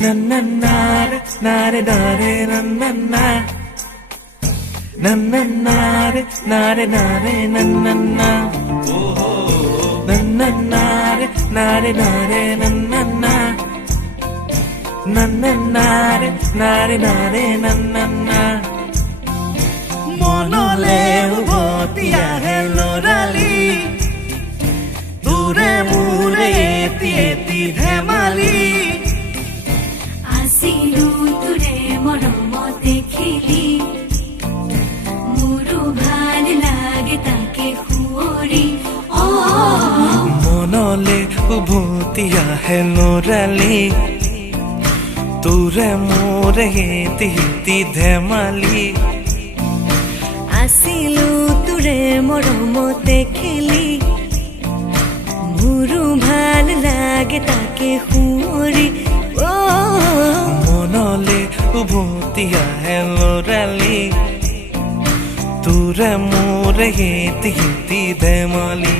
na na na na re na re na na na na na na re na re na re na na na na na na re na re na re na na na na na na re na re na re na na na monole ubotia hello rali dure mure eti eti dhemali আসিলু তোরে মরম দেখিলি মোরু ভাল লাগে তাকে হুঁরি ও মনলে উভতি আহে লৰালি তোৰে মোৰে হেতি হেতি ধেমালি আসিলু তোৰে মৰম দেখিলি মোৰু ভাল লাগে তাকে হুঁৰি ও মনলে উভতি আহে লৰালি তোৰে মোৰে হেতি হেতি ধেমালি